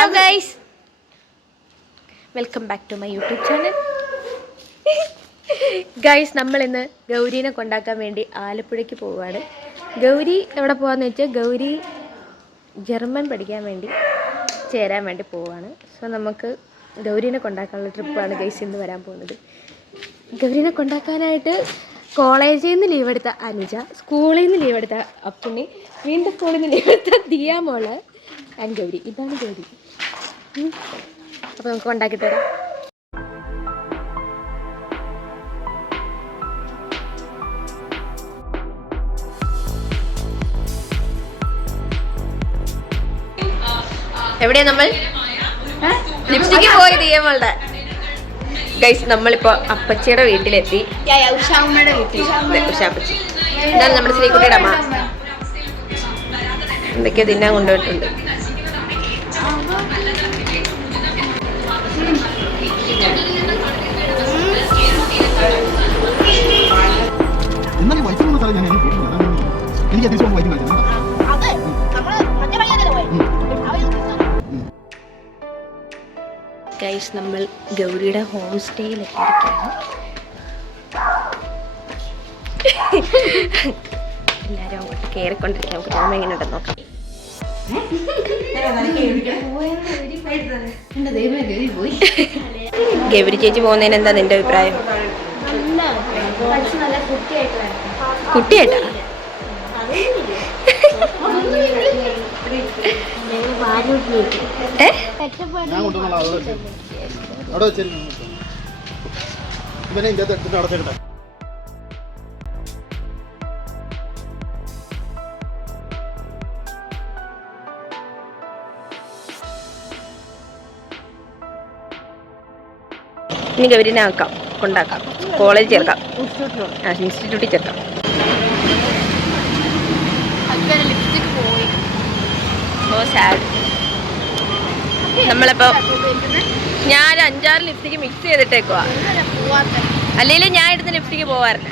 Hello guys, welcome back to my YouTube channel. Guys, നമ്മൾ ഇന്ന് ഗൗരീനെ കൊണ്ടാക്കാൻ വേണ്ടി ആലപ്പുഴയ്ക്ക് പോവുകയാണ്. ഗൗരി എവിടെ പോകാമെന്ന് വെച്ചാൽ ഗൗരി ജർമ്മൻ പഠിക്കാൻ വേണ്ടി ചേരാൻ വേണ്ടി പോവുകയാണ്. സോ നമുക്ക് ഗൗരീനെ കൊണ്ടാക്കാനുള്ള ട്രിപ്പാണ് ഗൈസ് ഇന്ന് വരാൻ പോകുന്നത്. ഗൗരീനെ കൊണ്ടാക്കാനായിട്ട് കോളേജിൽ നിന്ന് ലീവ് എടുത്ത അനുജ, സ്കൂളിൽ നിന്ന് ലീവ് എടുത്ത അപ്പുണ്ണി, വീണ്ടും സ്കൂളിൽ നിന്ന് ലീവ് എടുത്ത ദിയാമോള് ആൻഡ് ഗൗരി. ഇതാണ് ഗൗരി. അപ്പോൾ നമുക്ക് കൊണ്ടാക്കിട്ട് വരാം. എവിടെയാ നമ്മൾ? ലിപ്സ്റ്റിക്ക് പോയി ദിയാമോളുടെ. ഗൈസ്, നമ്മളിപ്പോൾ അപ്പച്ചിയുടെ വീട്ടിലെത്തി. ഉഷാപ്പച്ചി ഇതാണ് നമ്മുടെ ശ്രീകുട്ടിയുടെ അമ്മ. എന്തൊക്കെയോ തിന്നാൻ കൊണ്ടുപോയിട്ടുണ്ട്. ഗൈസ്, നമ്മൾ ഗൗരിയുടെ ഹോം സ്റ്റേയിലെത്തിയിരിക്കുകയാണ്. എല്ലാവരും അങ്ങോട്ട് കയറിക്കൊണ്ടിരിക്കാം. നമുക്ക് റൂം എങ്ങനെ ഉണ്ടെന്ന് നോക്കാം. ഗൗരി ചേച്ചി പോകുന്നതിന് എന്താ നിന്റെ അഭിപ്രായം? കുട്ടിയായിട്ടാ? ഇനി ഗൗരിനെ ആക്കാം, കൊണ്ടാക്കാം, കോളേജ് ചേർക്കാം, ഇൻസ്റ്റിറ്റ്യൂട്ടിൽ ചേർക്കാം. നമ്മളിപ്പോ ഞാൻ 5-6 ലിപ്സ്റ്റിക്ക് മിക്സ് ചെയ്തിട്ടേക്കുവാ. അല്ലെങ്കിൽ ഞാൻ എടുത്ത ലിപ്സ്റ്റിക്ക് പോവാറില്ല.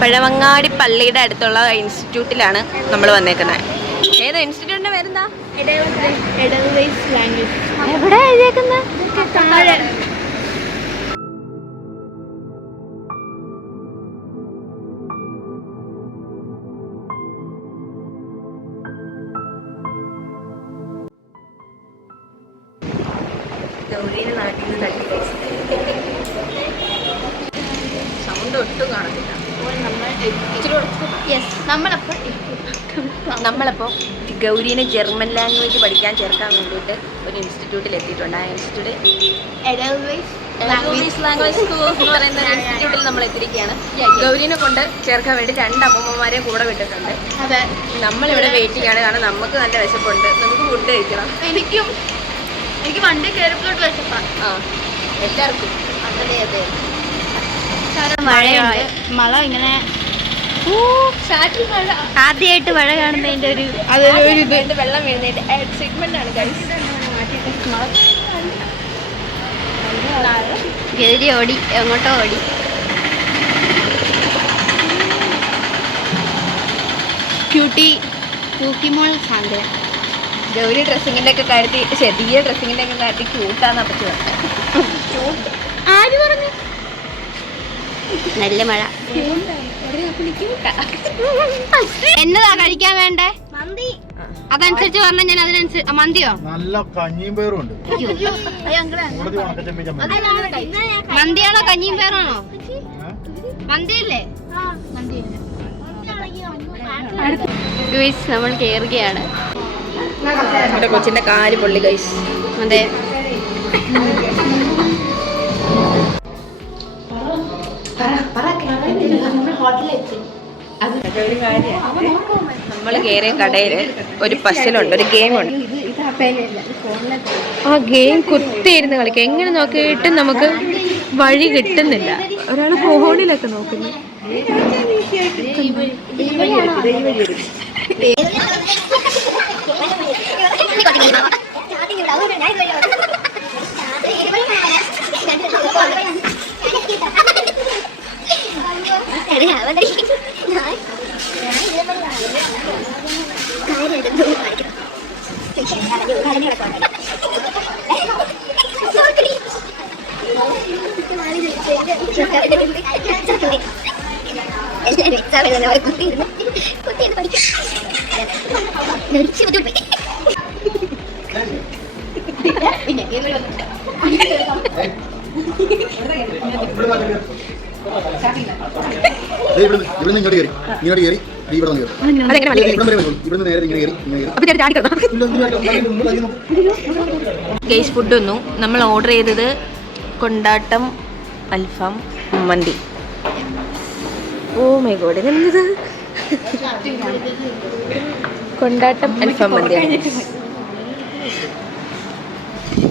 പഴവങ്ങാടി പള്ളിയുടെ അടുത്തുള്ള ഇൻസ്റ്റിറ്റ്യൂട്ടിലാണ് നമ്മൾ വന്നേക്കുന്നത്. ഏതാ ഇൻസ്റ്റിറ്റ്യൂട്ടിന്റെ പേരെന്താ? എവിടെ എഴുതിയേക്കുന്നത്? ഗൗരീനെ നാട്ടിൽ നിന്ന് തട്ടി സൗണ്ട് ഒട്ടും കാണുന്നില്ല. നമ്മളപ്പോൾ ഗൗരീനെ ജർമ്മൻ ലാംഗ്വേജ് പഠിക്കാൻ ചേർക്കാൻ വേണ്ടിയിട്ട് ഒരു ഇൻസ്റ്റിറ്റ്യൂട്ടിൽ എത്തിയിട്ടുണ്ട്. ആ ഇൻസ്റ്റിറ്റ്യൂട്ട് ലാംഗ്വേജ് സ്കൂൾ എന്ന് പറയുന്ന ഇൻസ്റ്റിറ്റ്യൂട്ടിൽ നമ്മൾ എത്തിയിരിക്കുകയാണ്. ഗൗരീനെ കൊണ്ട് ചേർക്കാൻ വേണ്ടി 2 അമ്മൂമ്മമാരെയും കൂടെ വിട്ടിട്ടുണ്ട്. നമ്മളിവിടെ വെയിറ്റിംഗ് ആണ്, കാരണം നമുക്ക് നല്ല വിശപ്പുണ്ട്. നമുക്ക് ഫുഡ് കഴിക്കണം. എനിക്ക് വണ്ടി കയറിപ്പോട്ട് വിശപ്പാണ്. എല്ലാവർക്കും മഴ ഇങ്ങനെ ആദ്യമായിട്ട് മഴ കാണുന്നതിന്റെ ഒരു വെള്ളം വീഴുന്നതിന്റെ എക്സൈറ്റ്മെന്റ് ആണ് ഗൈസ്. ഗൗരി ഓടി, എങ്ങോട്ടോ ഓടി. ക്യൂട്ടിമോൾ സാന്ദ്ര. ഗൗരി ഡ്രസ്സിങ്ങിന്റെ ഒക്കെ കാര്യത്തിൽ, ചെറിയ ഡ്രസ്സിങ്ങിന്റെ ഒക്കെ കാര്യത്തിൽ ക്യൂട്ടാന്ന് അപ്പച്ചു പറഞ്ഞത്. ആര് പറഞ്ഞു? നല്ല മഴ. എന്നതാ കഴിക്കാൻ വേണ്ടേ? അതനുസരിച്ച് പറഞ്ഞാൽ ഞാൻ അതിനനുസരിച്ച്. മന്തിയോ? നല്ല കഞ്ഞിയും പേറും ഉണ്ട്. മന്തിയാണോ കഞ്ഞിയും പേറാണോ? മന്തിയല്ലേ? ഗൈസ്, നമ്മൾ കേറുകയാണ്. നമ്മുടെ കൊച്ചിന്റെ കാല് പൊള്ളി ഗൈസ്. അതെ, നമ്മൾ കയറിയ കടയിൽ ഒരു പസിലുണ്ട്, ഒരു ഗെയിമുണ്ട്. ആ ഗെയിം കുത്തിയിരുന്ന് കളിക്കാം. എങ്ങനെ നോക്കിയിട്ട് നമുക്ക് വഴി കിട്ടുന്നില്ല. ഒരാൾ ഫോണിലൊക്കെ നോക്കുന്നു. ഇവിടുന്ന് ഇങ്ങോട്ട് കയറി ഇവിടെ ഇവിടുന്ന് നേരെ ഇങ്ങനെ ഗൈസ് ഫുഡ് ഒന്നു നമ്മൾ ഓർഡർ ചെയ്തത് കൊണ്ടാട്ടം അൽഫാം മന്തി. ഓ മൈ ഗോഡ്, ഇതെന്ത് കൊണ്ടാട്ടം അൽഫാം മന്തിയാണ്.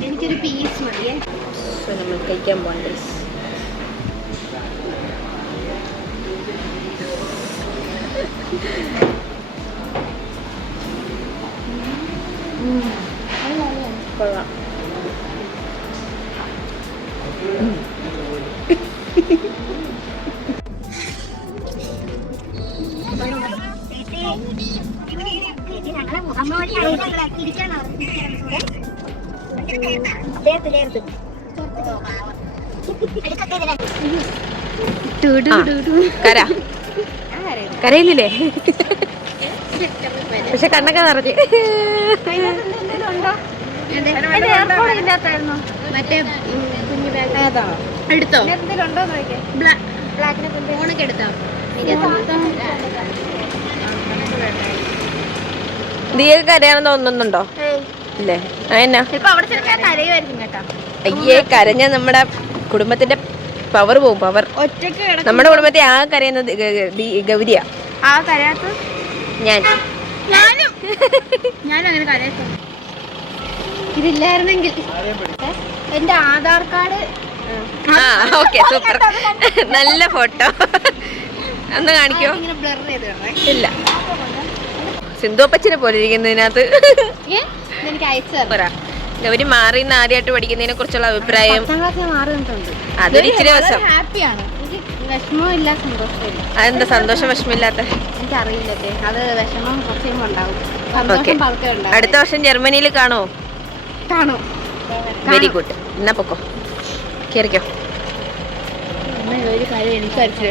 എനിക്കൊരു പീസ് മതിയേ. സോ നമ്മൾ കഴിക്കാൻ പോകണ്ട. കൊള്ളാം. കര കരയില്ലേ? പക്ഷെ കണ്ണൊക്കെ നിറഞ്ഞ്. മറ്റേ കുഞ്ഞു ബാഗ് എടുത്തോ? ഫോണൊക്കെ എടുത്തോ? ദിയൊക്കെ കരയാണെന്ന് തോന്നുന്നുണ്ടോ? ഇല്ലേ? അതെന്നാ? അയ്യേ, കരഞ്ഞ നമ്മുടെ കുടുംബത്തിന്റെ പവർ പോവും. പവർ നമ്മുടെ കുടുംബത്തെ ആ കരയുന്നത് ഗൗരിയാ. ആ കരയാത്ത ഞാനും അങ്ങനെ കരയാത്ത. ഇതില്ലായിരുന്നെങ്കിൽ എന്റെ ആധാർ കാർഡ്. ആ ഓക്കെ, സൂപ്പർ. നല്ല ഫോട്ടോ ഒന്ന് കാണിക്കോ? ഇങ്ങനെ ബ്ലർ ചെയ്ത് ഇല്ല, സിന്ധുപ്പച്ചിനെ പോലെ ഇരിക്കുന്നതിനകത്ത്. എനിക്ക് അയച്ചു. ഗൗരി മാറിന്ന് ആദ്യമായിട്ട് പഠിക്കുന്നതിനെ കുറിച്ചുള്ള അഭിപ്രായം? അതൊരു ഇച്ചിരി ദിവസം ഹാപ്പിയാണ്. വിഷമവും ഇല്ല, സന്തോഷവും ഇല്ല. അതെന്താ സന്തോഷം വിഷമില്ലാത്ത? എനിക്കറിയില്ലേ, അത് വിഷമം കുറച്ച് കഴിയുമ്പോൾ ഉണ്ടാവും. ഓക്കെ, സന്തോഷം പതുക്കെ ഉണ്ടാവും. അടുത്ത വർഷം ജർമ്മനിയിൽ കാണോ? കാണും. Very good. എന്നാ പൊക്കോ, കേറിക്കോ. ഒരു കാര്യം എനിക്ക് അടിച്ചു.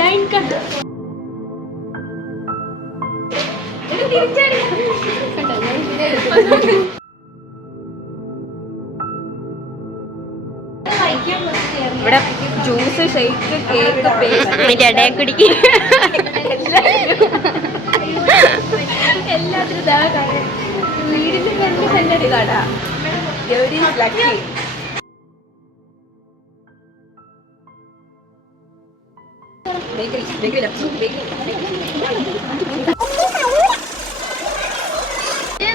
Line cut. ഇവിടെ ജ്യൂസ്, ഷേക്ക്, കേക്ക്, പേസ്റ്റ്, അതിന്റെ ഇടയിൽ കുടിക്കും. എല്ലാത്തിനും വീടിന് കണ്ടു കണ്ടടി കട. ഗൗരി ലക്കി.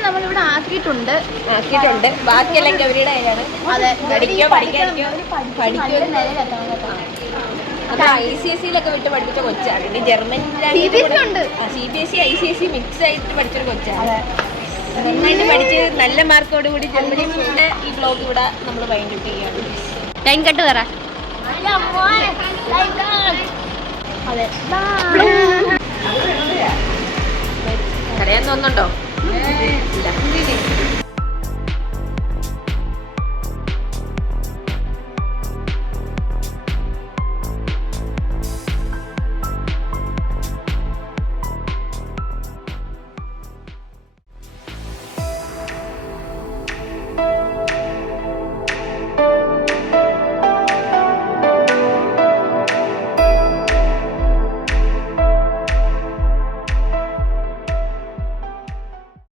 നമ്മളിവിടെ ആക്കിയിട്ടുണ്ട്. ബാക്കിയെല്ലാം ഗൗരിയുടെ കയ്യിലാണ്. അതെ, പഠിക്കോ പഠിക്കാതിരിക്കോ? അത് ICSE-ലൊക്കെ വിട്ട് പഠിപ്പിച്ച കൊച്ചാണ്. ഇനി ജർമ്മൻ ഉണ്ട്. CBSE ICSE മിക്സ് ആയിട്ട് പഠിച്ചൊരു കൊച്ചാണ്. നന്നായിട്ട് പഠിച്ച് നല്ല മാർക്കോട് കൂടി ജർമ്മനിയിൽ പോയിട്ട് ഈ ബ്ലോഗ് ഇവിടെ നമ്മൾ വൈൻഡ് അപ്പ് ചെയ്യാണ്. ലൈൻ കട്ട് പറ. കരയാൻ തോന്നുന്നുണ്ടോ? ഇല്ല.